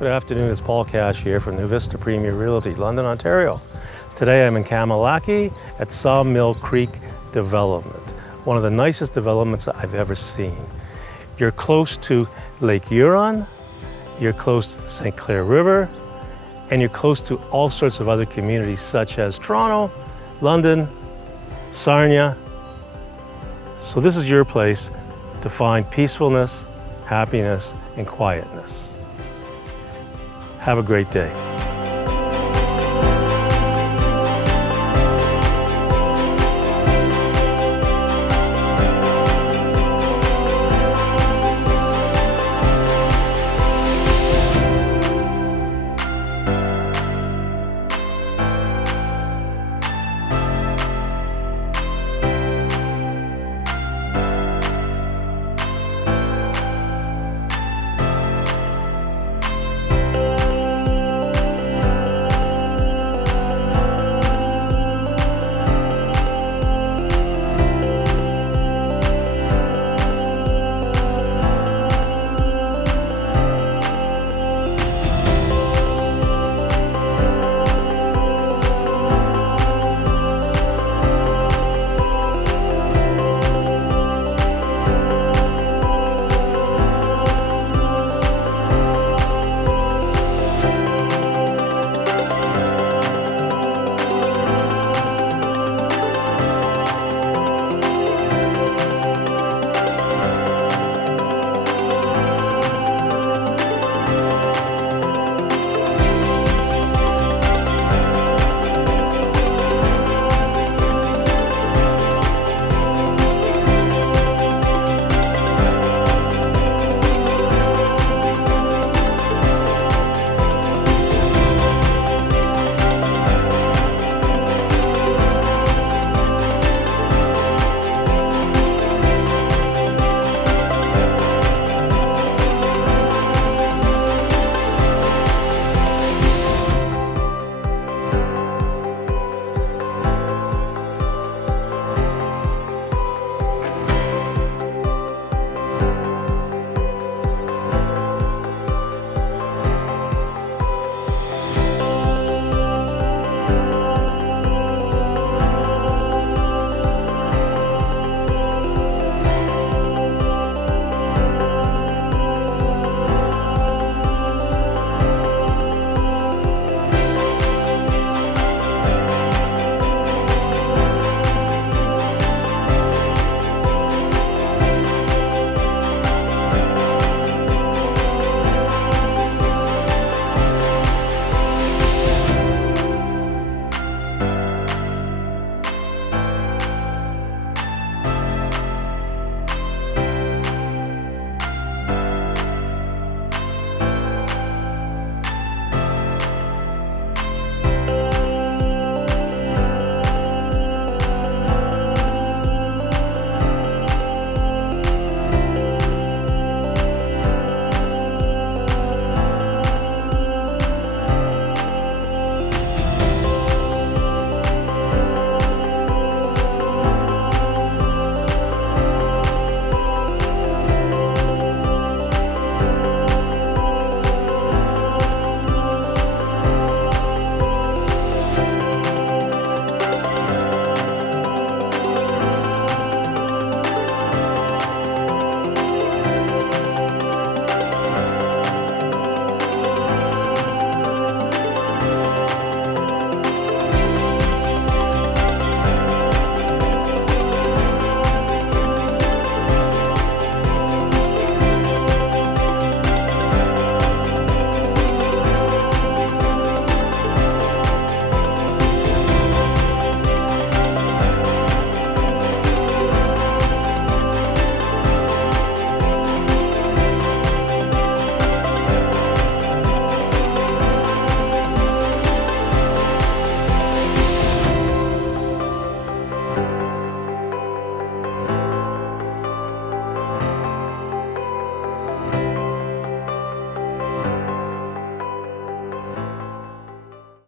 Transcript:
Good afternoon, it's Paul Cash here from New Vista Premier Realty, London, Ontario. Today I'm in Kamalaki at Sawmill Creek Development, one of the nicest developments I've ever seen. You're close to Lake Huron, you're close to the St. Clair River, and you're close to all sorts of other communities such as Toronto, London, Sarnia. So this is your place to find peacefulness, happiness, and quietness. Have a great day.